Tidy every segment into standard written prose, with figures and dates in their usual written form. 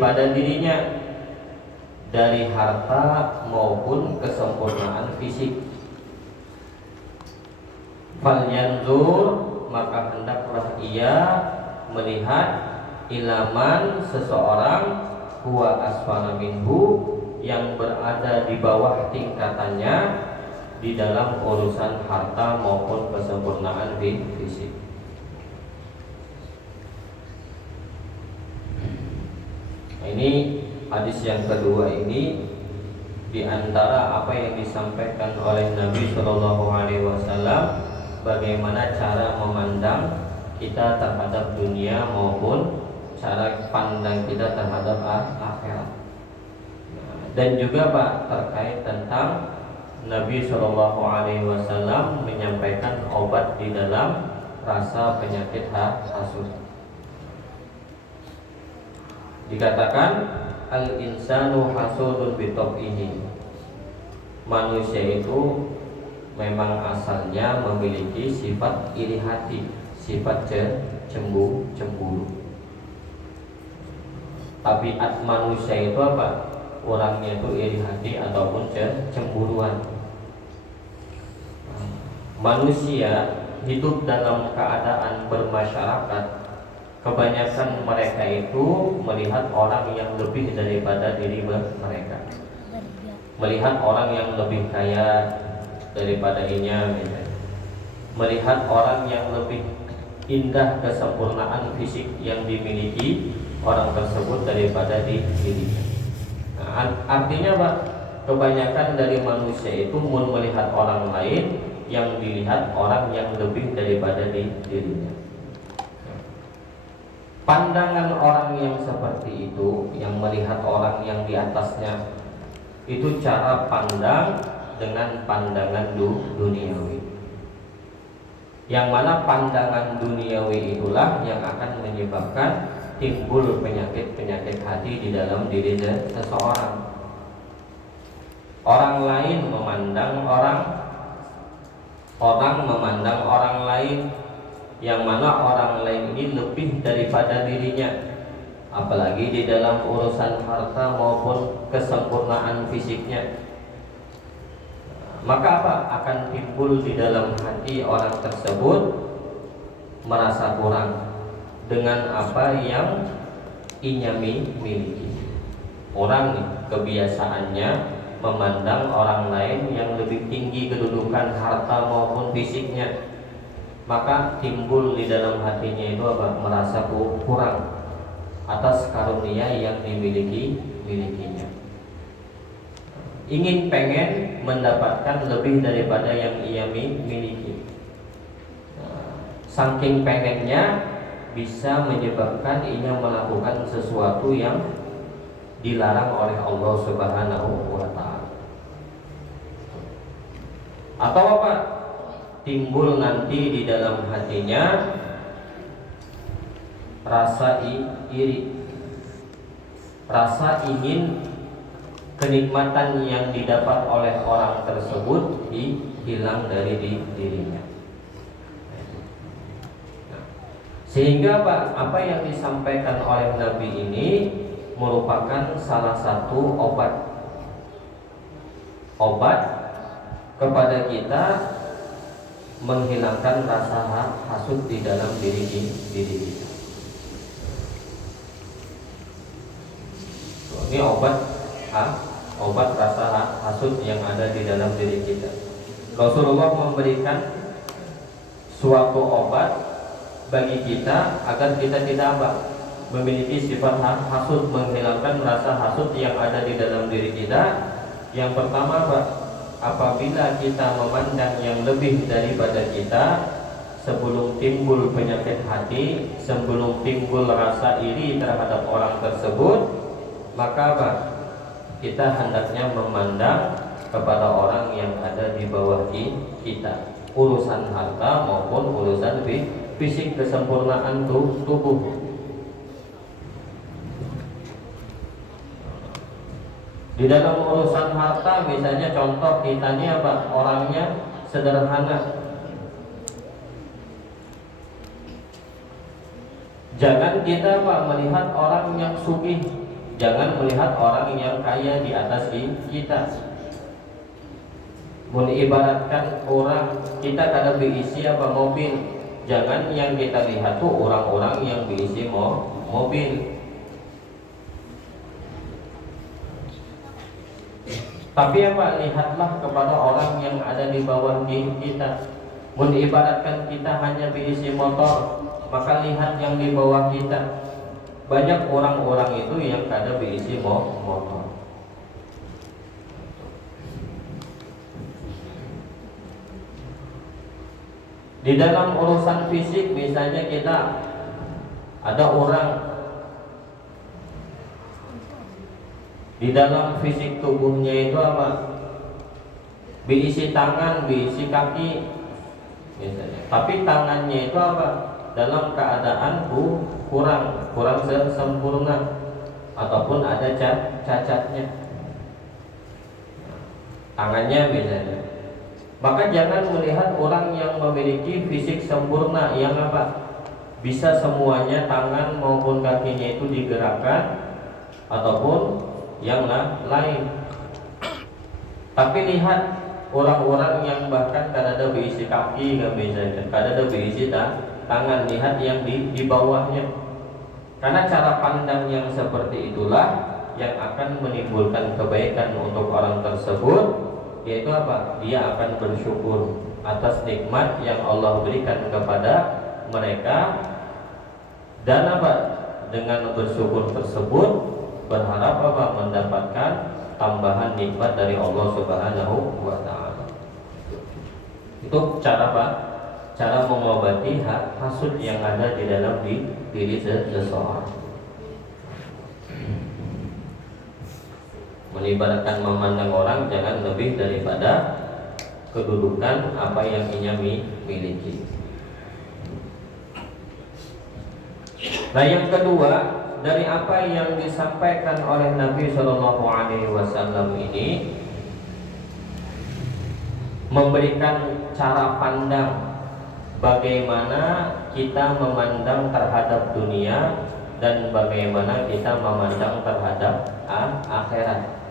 pada dirinya dari harta maupun kesempurnaan fisik. Falyanzur, maka hendaklah ia melihat ilaman seseorang huwa asfala minhu, yang berada di bawah tingkatannya di dalam urusan harta maupun kesempurnaan fisik. Ini hadis yang kedua ini di antara apa yang disampaikan oleh Nabi Shallallahu Alaihi Wasallam, bagaimana cara memandang kita terhadap dunia maupun cara pandang kita terhadap akhirat. Dan juga Pak, terkait tentang Nabi Shallallahu Alaihi Wasallam menyampaikan obat di dalam rasa penyakit hasud. Dikatakan al-insanu hasudun ini, manusia itu memang asalnya memiliki sifat iri hati, sifat cemburu. Tabiat manusia itu apa? Orangnya itu iri hati ataupun cemburuan. Manusia hidup dalam keadaan bermasyarakat, kebanyakan mereka itu melihat orang yang lebih daripada diri mereka, melihat orang yang lebih kaya daripada inya, melihat orang yang lebih indah kesempurnaan fisik yang dimiliki orang tersebut daripada dirinya. Artinya Pak, kebanyakan dari manusia itu melihat orang lain yang dilihat orang yang lebih daripada dirinya. Pandangan orang yang seperti itu, yang melihat orang yang di atasnya, itu cara pandang dengan pandangan duniawi. Yang mana pandangan duniawi itulah yang akan menyebabkan timbul penyakit-penyakit hati di dalam diri seseorang. Orang lain memandang orang memandang orang lain, yang mana orang lain ini lebih daripada dirinya, apalagi di dalam urusan harta maupun kesempurnaan fisiknya. Maka apa? Akan timbul di dalam hati orang tersebut merasa kurang dengan apa yang inya miliki. Orang nih kebiasaannya memandang orang lain yang lebih tinggi kedudukan harta maupun fisiknya, maka timbul di dalam hatinya itu apa? Merasa kurang atas karunia yang dimilikinya. Ingin pengen mendapatkan lebih daripada yang ia miliki. Saking pengennya bisa menyebabkan ia melakukan sesuatu yang dilarang oleh Allah Subhanahu wa Ta'ala. Atau apa? Timbul nanti di dalam hatinya rasa iri, rasa ingin kenikmatan yang didapat oleh orang tersebut hilang dari dirinya. Sehingga apa yang disampaikan oleh Nabi ini merupakan salah satu obat kepada kita menghilangkan rasa hasud di dalam diri kita. Ini obat rasa hasud yang ada di dalam diri kita. Rasulullah memberikan suatu obat bagi kita agar kita tidak memiliki sifat hasud, menghilangkan rasa hasud yang ada di dalam diri kita. Yang pertama apabila kita memandang yang lebih daripada kita, sebelum timbul penyakit hati, sebelum timbul rasa iri terhadap orang tersebut, maka kita hendaknya memandang kepada orang yang ada di bawah kita, urusan harta maupun urusan fisik, kesempurnaan tubuh. Di dalam urusan harta, misalnya contoh kita ini orangnya sederhana. Jangan kita melihat orang yang sugih, Jangan melihat orang yang kaya di atas kita. Mengibaratkan orang kita kada berisi apa mobil, jangan yang kita lihat tuh orang-orang yang berisi mobil. Tapi apa, lihatlah kepada orang yang ada di bawah kita. Mengibaratkan kita hanya berisi motor, maka lihat yang di bawah kita. Banyak orang-orang itu yang kada berisi motor. Di dalam urusan fisik, misalnya kita ada orang di dalam fisik tubuhnya itu apa? Berisi tangan, berisi kaki misalnya. Tapi tangannya itu apa? Dalam keadaan kurang sempurna ataupun ada cacatnya. Tangannya misalnya. Maka jangan melihat orang yang memiliki fisik sempurna yang apa? Bisa semuanya tangan maupun kakinya itu digerakkan ataupun yang lain. Tapi lihat orang-orang yang bahkan kada ada berisi kaki, misalnya, kada ada berisi tangan, lihat yang di bawahnya. Karena cara pandang yang seperti itulah yang akan menimbulkan kebaikan untuk orang tersebut. Yaitu apa? Dia akan bersyukur atas nikmat yang Allah berikan kepada mereka. Dan apa? Dengan bersyukur tersebut berharap apa? Mendapatkan tambahan nikmat dari Allah Subhanahu wa ta'ala. Itu cara apa? Cara mengobati hasud yang ada di dalam diri seseorang. Menibaratkan memandang orang jangan lebih daripada kedudukan apa yang ia miliki. Nah, yang kedua, dari apa yang disampaikan oleh Nabi Shallallahu Alaihi Wasallam ini memberikan cara pandang bagaimana kita memandang terhadap dunia dan bagaimana kita memandang terhadap akhirat.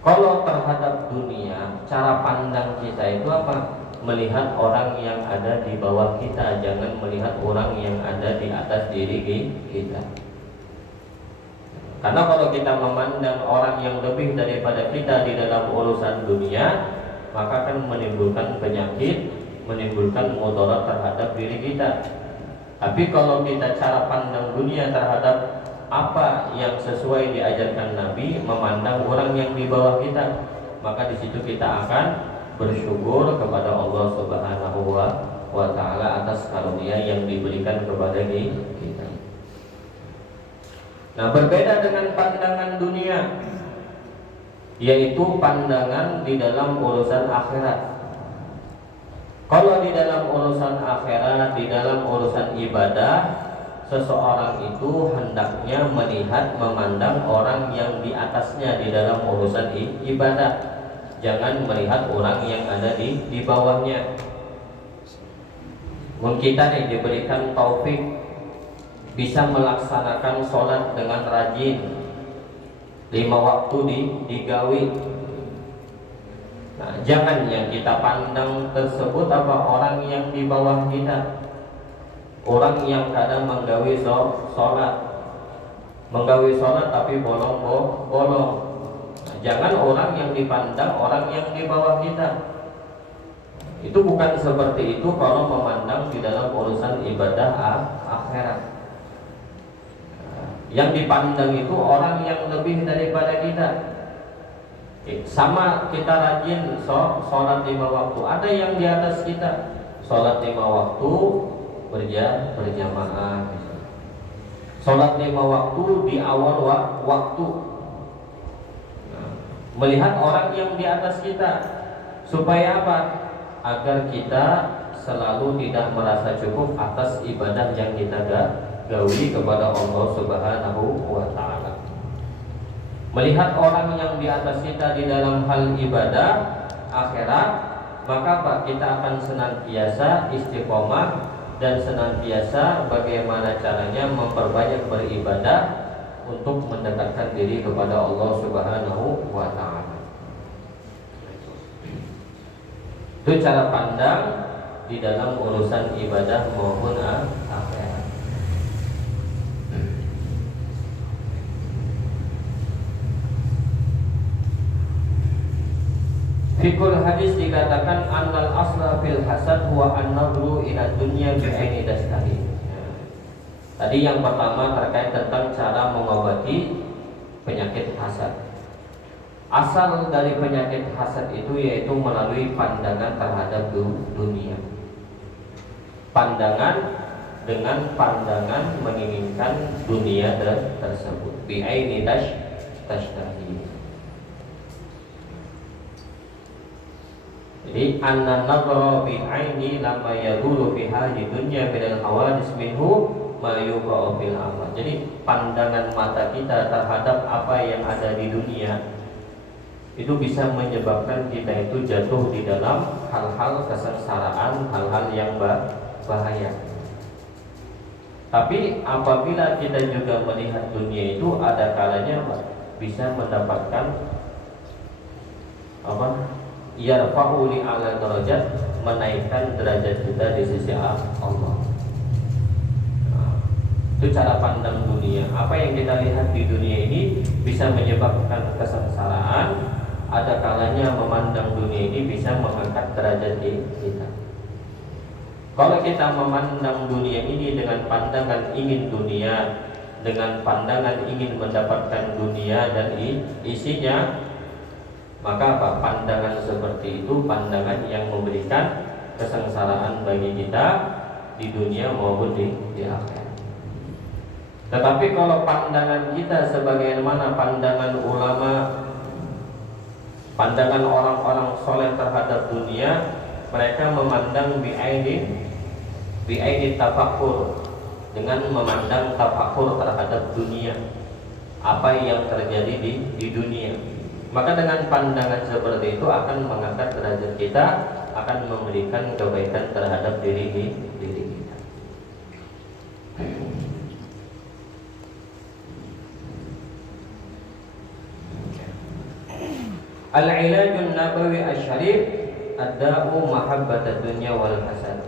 Kalau terhadap dunia, cara pandang kita itu apa? Melihat orang yang ada di bawah kita, jangan melihat orang yang ada di atas diri kita. Karena kalau kita memandang orang yang lebih daripada kita di dalam urusan dunia, maka akan menimbulkan penyakit, menimbulkan mudarat terhadap diri kita. Tapi kalau kita cara pandang dunia terhadap apa yang sesuai diajarkan Nabi, memandang orang yang di bawah kita, maka di situ kita akan bersyukur kepada Allah Subhanahu wa ta'ala atas karunia yang diberikan kepada kita. Nah, berbeda dengan pandangan dunia, yaitu pandangan di dalam urusan akhirat. Kalau di dalam urusan akhirat, di dalam urusan ibadah, seseorang itu hendaknya melihat, memandang orang yang di atasnya di dalam urusan ibadah. Jangan melihat orang yang ada di bawahnya. Kita diberikan taufik bisa melaksanakan sholat dengan rajin, 5 waktu digawi. Nah, jangan yang kita pandang tersebut apa? Orang yang di bawah kita, orang yang kadang menggawi sholat tapi bolong. Nah, jangan orang yang dipandang orang yang di bawah kita. Itu bukan seperti itu kalau memandang di dalam urusan ibadah akhirat. Yang dipandang itu orang yang lebih daripada kita. Sama kita rajin sholat 5 waktu, ada yang di atas kita. Sholat 5 waktu berjamaah, sholat 5 waktu di awal waktu. Nah, melihat orang yang di atas kita, supaya apa? Agar kita selalu tidak merasa cukup atas ibadah yang kita gawi kepada Allah Subhanahu wa ta'ala. Melihat orang yang di atas kita di dalam hal ibadah akhirat, maka Pak, kita akan senantiasa istiqomah dan senantiasa bagaimana caranya memperbanyak beribadah untuk mendekatkan diri kepada Allah Subhanahu wa taala. Itu cara pandang di dalam urusan ibadah maupun akhirat. Fikul hadis dikatakan annal asla fil hasad huwa an-nadru ila dunya bi aini dastari. Tadi yang pertama terkait tentang cara mengobati penyakit hasad. Asal dari penyakit hasad itu yaitu melalui pandangan terhadap dunia. Pandangan dengan pandangan menginginkan dunia tersebut. Bi aini dastari. Jadi an-nadhara bi aini lamma yadulu fi hadhihi dunya min al-hawadis minhu ma yuqa'u fil amal. Jadi pandangan mata kita terhadap apa yang ada di dunia itu bisa menyebabkan kita itu jatuh di dalam hal-hal kesengsaraan, hal-hal yang bahaya. Tapi apabila kita juga melihat dunia itu ada kalanya bisa mendapatkan yarfa'u li ala darajat, menaikkan derajat kita di sisi Allah. Itu cara pandang dunia. Apa yang kita lihat di dunia ini bisa menyebabkan kesengsaraan. Ada kalanya memandang dunia ini bisa mengangkat derajat kita. Kalau kita memandang dunia ini dengan pandangan ingin dunia, dengan pandangan ingin mendapatkan dunia dan isinya, maka pandangan seperti itu pandangan yang memberikan kesengsaraan bagi kita di dunia maupun di akhirat. Tetapi kalau pandangan kita sebagaimana pandangan ulama, pandangan orang-orang soleh terhadap dunia, mereka memandang bi'aini tafakkur, dengan memandang tafakkur terhadap dunia, apa yang terjadi di dunia. Maka dengan pandangan seperti itu akan mengangkat derajat kita, akan memberikan kebaikan terhadap diri kita. Al-ilajun nabawi asy-syarif ad-da'u mahabbatad dunya wal hasad.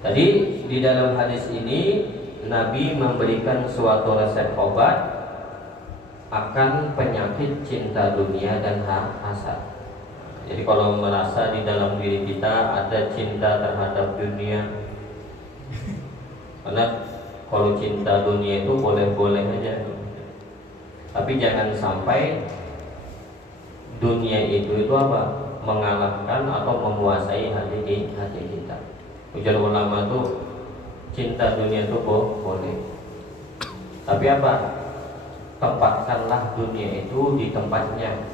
Tadi di dalam hadis ini Nabi memberikan suatu resep obat akan penyakit cinta dunia dan hasad. Jadi kalau merasa di dalam diri kita ada cinta terhadap dunia, karena kalau cinta dunia itu boleh-boleh aja, tapi jangan sampai dunia itu mengalahkan atau menguasai hati kita. Ujar ulama tuh cinta dunia itu boleh, tapi tempatkanlah dunia itu di tempatnya.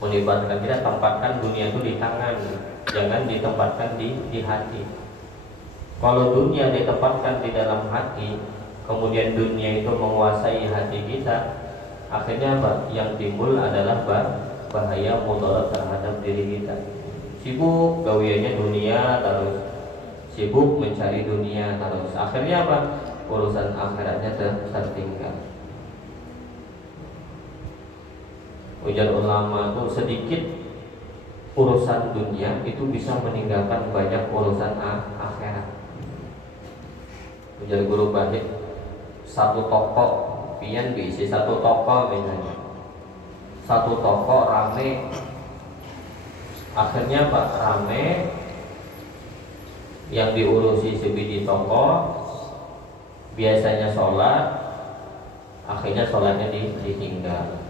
Melibatkan kita, tempatkan dunia itu di tangan, jangan ditempatkan di hati. Kalau dunia ditempatkan di dalam hati, kemudian dunia itu menguasai hati kita, akhirnya yang timbul adalah bahaya mudarat terhadap diri kita. Sibuk gawiannya dunia terus, sibuk mencari dunia terus, akhirnya urusan akhiratnya tertinggal. Ujar ulama itu sedikit urusan dunia itu bisa meninggalkan banyak urusan akhirat. Ujar guru balik, satu toko pian bisi, satu toko misalnya, satu toko rame, akhirnya rame, yang diurusi sebiji toko, biasanya sholat, akhirnya sholatnya ditinggal.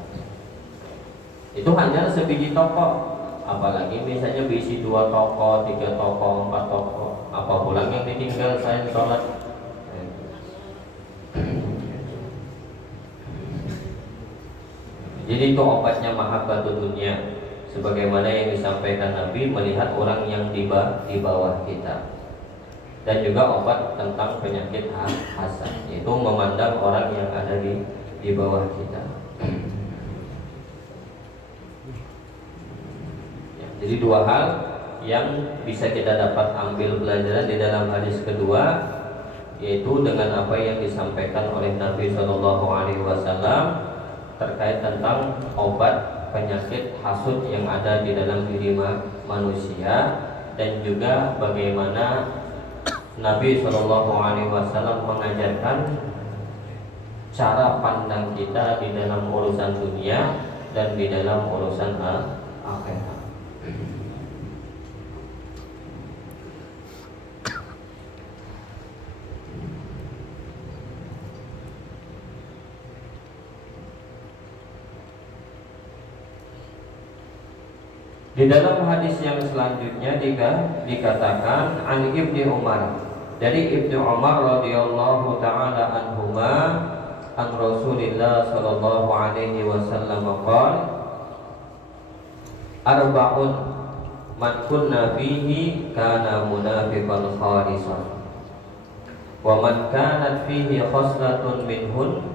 Itu hanya sebiji toko, apalagi misalnya berisi 2 toko, 3 toko, 4 toko, apa pulang yang ditinggal saya sholat. Jadi itu obatnya mahabbatud dunya, sebagaimana yang disampaikan Nabi melihat orang yang di bawah kita. Dan juga obat tentang penyakit hasad, yaitu memandang orang yang ada di bawah kita. Jadi 2 hal yang bisa kita dapat ambil pelajaran di dalam hadis kedua, yaitu dengan apa yang disampaikan oleh Nabi Shallallahu Alaihi Wasallam terkait tentang obat penyakit hasud yang ada di dalam diri manusia, dan juga bagaimana Nabi Shallallahu Alaihi Wasallam mengajarkan cara pandang kita di dalam urusan dunia dan di dalam urusan akhirat. Di dalam hadis yang selanjutnya dikatakan an Ibnu Umar, dari Ibnu Umar radhiyallahu taala anhuma an Rasulillah sallallahu alaihi wasallam qala arba'un man kunna fihi kana munafiqan khalisan wa man kanat fihi khoslatun minhun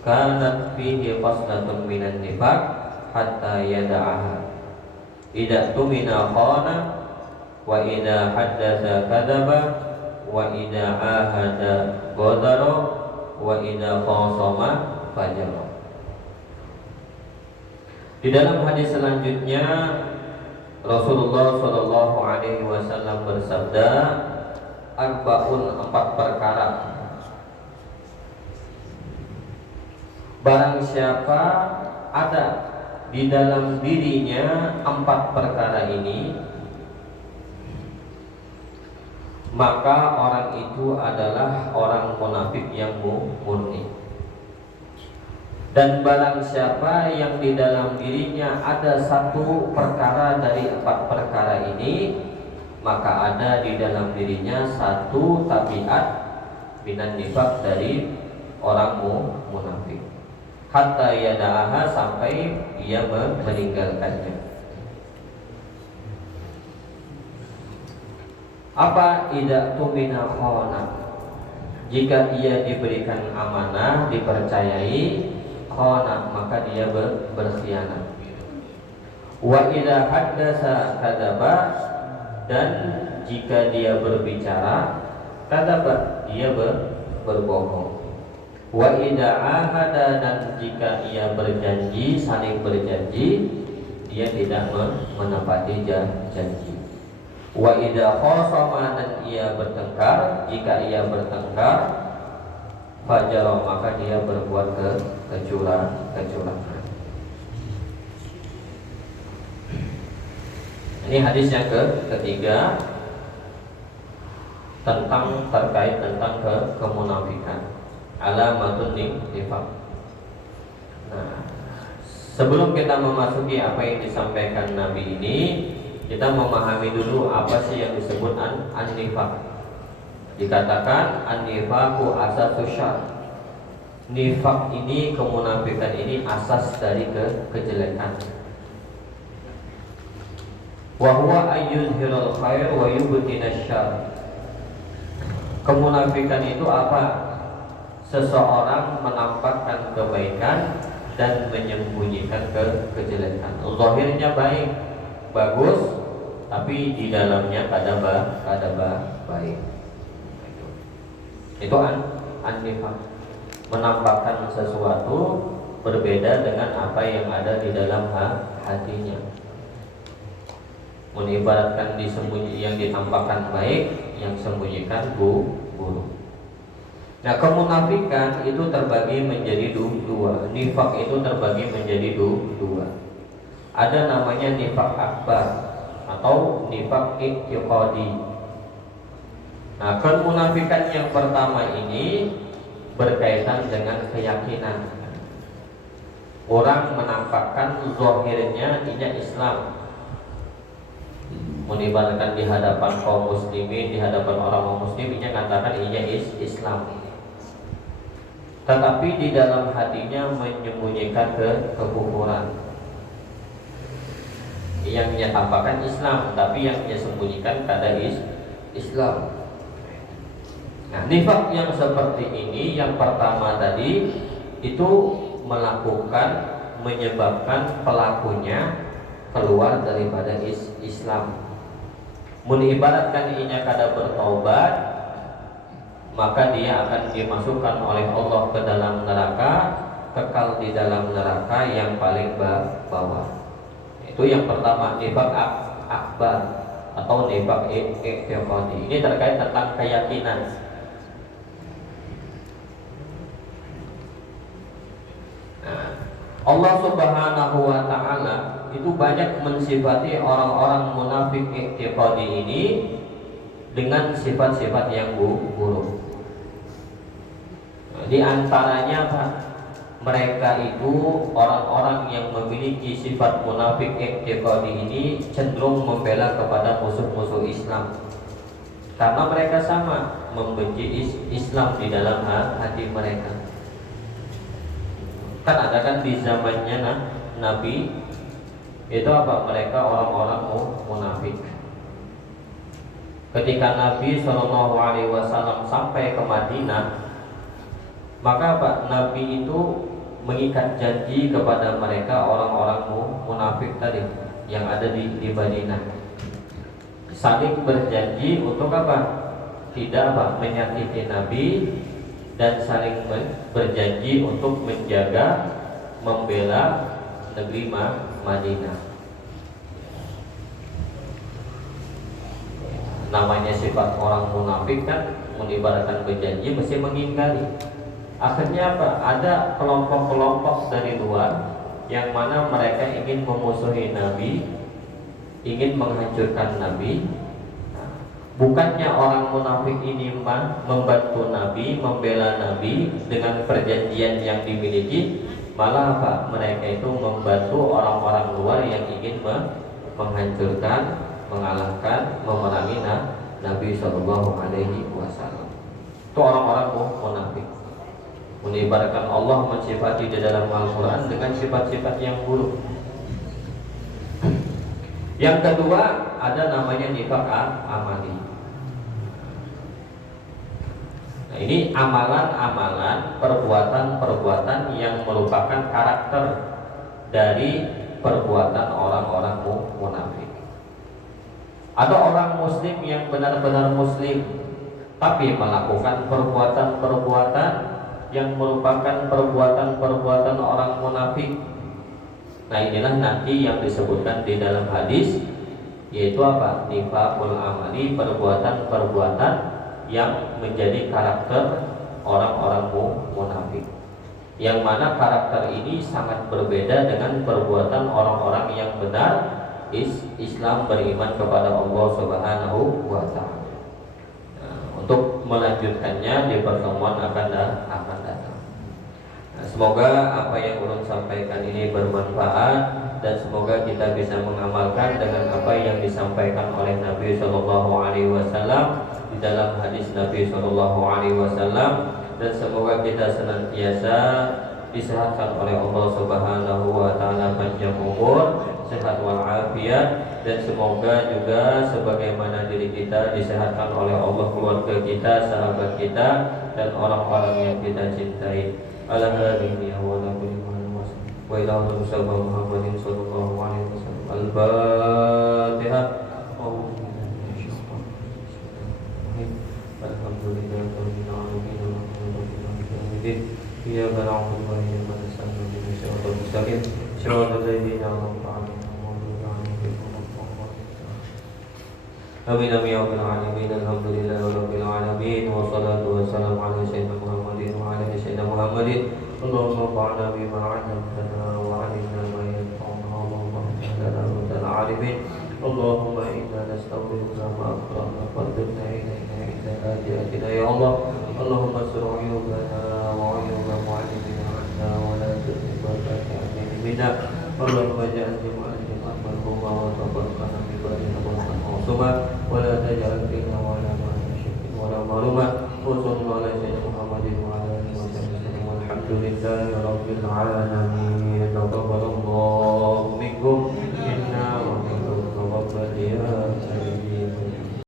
kanat fihi khoslatun minan nifaq hatta yada'aha. Idza tumina khana wa idza haddatsa kadzaba wa idza ahada ghadara wa idza khasama fajara. Di dalam hadis selanjutnya Rasulullah Shallallahu Alaihi Wasallam bersabda, arba'un, 4 perkara. Barang siapa ada di dalam dirinya 4 perkara ini, maka orang itu adalah orang munafik yang murni. Dan barang siapa yang di dalam dirinya ada 1 perkara dari 4 perkara ini, maka ada di dalam dirinya 1 tabiat minan nifaq, dari orang munafik. Hatta yada'aha, sampai ia meninggalkannya. Apa? Idza tumina khana, jika ia diberikan amanah, dipercayai, khana, maka dia berkhianat. Wa idza haddatsa kadzaba, dan jika dia berbicara, kadzaba, dia berbohong. Wa idza ahada, dan jika ia berjanji, saling berjanji, dia tidak menepati janji. Wa idza khasama, dan ia bertengkar, jika ia bertengkar, fajara, maka dia berbuat kecurangan. Ini hadis yang ketiga terkait tentang kemunafikan. Alamatun nifaq. Nah, sebelum kita memasuki apa yang disampaikan Nabi ini, kita memahami dulu apa sih yang disebut an-nifaq. Dikatakan an-nifaqu asasus syarr. Nifaq ini, kemunafikan ini asas dari kejelekan. Wa huwa ayyuzhirul khair wa yubtinasy syarr. Kemunafikan itu apa? Seseorang menampakkan kebaikan dan menyembunyikan kejelekan. Zahirnya baik, bagus, tapi di dalamnya kada baik. Itu an-nifaq. Menampakkan sesuatu berbeda dengan apa yang ada di dalam hatinya. Menibaratkan yang ditampakkan baik, yang sembunyikan buruk. Nah, kemunafikan itu terbagi menjadi 2. Nifaq itu terbagi menjadi 2. Ada namanya nifaq akbar atau nifaq i'tiqadi. Nah, kemunafikan yang pertama ini berkaitan dengan keyakinan. Orang menampakkan zahirnya dia Islam, menibaratkan di hadapan kaum muslimin, di hadapan orang muslim, dia katakan ia Islam. Tetapi di dalam hatinya menyembunyikan kekufuran. Yang dia tampakkan Islam, tapi yang dia sembunyikan kada Islam. Nah, nifaq yang seperti ini, yang pertama tadi, itu menyebabkan pelakunya keluar daripada Islam. Mun ibaratkan inya kada bertaubat, maka dia akan dimasukkan oleh Allah ke dalam neraka, kekal di dalam neraka yang paling bawah. Itu yang pertama, nifaq akbar atau nifaq i'tiqadi. Ini terkait tentang keyakinan. Nah, Allah Subhanahu wa taala itu banyak mensifati orang-orang munafik i'tiqadi ini dengan sifat-sifat yang buruk. Di antaranya apa? Mereka itu orang-orang yang memiliki sifat munafik i'tiqadi ini cenderung membela kepada musuh-musuh Islam. Karena mereka sama membenci Islam di dalam hati mereka. Kan ada kan di zamannya Nabi itu apa? Mereka orang-orang munafik. Ketika Nabi SAW sampai ke Madinah, maka Pak Nabi itu mengikat janji kepada mereka orang-orang munafik tadi yang ada di Madinah. Saling berjanji untuk apa? Tidak menyakiti Nabi, dan saling berjanji untuk menjaga, membela negeri Madinah. Namanya sifat orang munafik kan mengibaratkan berjanji mesti mengingkari. Akhirnya apa? Ada kelompok-kelompok dari luar yang mana mereka ingin memusuhi Nabi, ingin menghancurkan Nabi. Bukannya orang munafik ini membantu Nabi, membela Nabi dengan perjanjian yang dimiliki, malah apa? Mereka itu membantu orang-orang luar yang ingin menghancurkan, mengalahkan, memerangi Nabi Shallallahu Alaihi Wasallam. Itu orang-orang munafik. Mengibaratkan Allah mensifati di dalam Al-Quran dengan sifat-sifat yang buruk. Yang kedua ada namanya nifaq amali. Nah, ini amalan-amalan, perbuatan-perbuatan yang merupakan karakter dari perbuatan orang-orang munafik. Ada orang muslim yang benar-benar muslim tapi melakukan perbuatan-perbuatan yang merupakan perbuatan-perbuatan orang munafik. Nah, inilah nanti yang disebutkan di dalam hadis, yaitu apa? Nifaqul amali, perbuatan-perbuatan yang menjadi karakter orang-orang munafik. Yang mana karakter ini sangat berbeda dengan perbuatan orang-orang yang benar Islam, beriman kepada Allah Subhanahu wa taala. Untuk melanjutkannya di pertemuan akan datang. Nah, semoga apa yang ulun sampaikan ini bermanfaat, dan semoga kita bisa mengamalkan dengan apa yang disampaikan oleh Nabi Shallallahu Alaihi Wasallam di dalam hadis Nabi Shallallahu Alaihi Wasallam, dan semoga kita senantiasa disehatkan oleh Allah Subhanahu wa taala, panjang umur, sehat walafiat, dan semoga juga sebagaimana diri kita disehatkan oleh Allah, keluarga kita, sahabat kita, dan orang-orang yang kita cintai. Alhamdulillah wa la wa ila Muhammadin sallallahu alaihi wasallam. Al-Fatihah. Alhamdulillahirabbil alamin. Iyyaka na'budu wa iyyaka nasta'in. Ihdinas siratal mustaqim. Shiratal ladzina an'amta 'alaihim. Amin amin ya rabbal alamin. Alhamdulillahi rabbil alamin. Wassalatu wassalamu ala sayyidina Muhammadin wa ala ali sayyidina Muhammadin. Allahumma fa'alna bima 'allamtana wa 'allimna ma yanfa'una wa ta'ala rabbal alamin. Allahumma inna nastaghfiruka ma akhtana fardna ilayna ila ajatina ya Allah. Allahumma sur 'uyubana wa 'uyuba mu'allimina 'anna wa la tu'ti barakata minna. Allahumma ja'al jum'ana marhuma wa tabarakana bi badina wa la taj'al fina wa la ma'asyikin wa la maruma. Wa sallallahu ala sayyidina Muhammadin wa ala alihi wa sahbihi. Walhamdulillahi rabbil alamin. Taqabbalallahu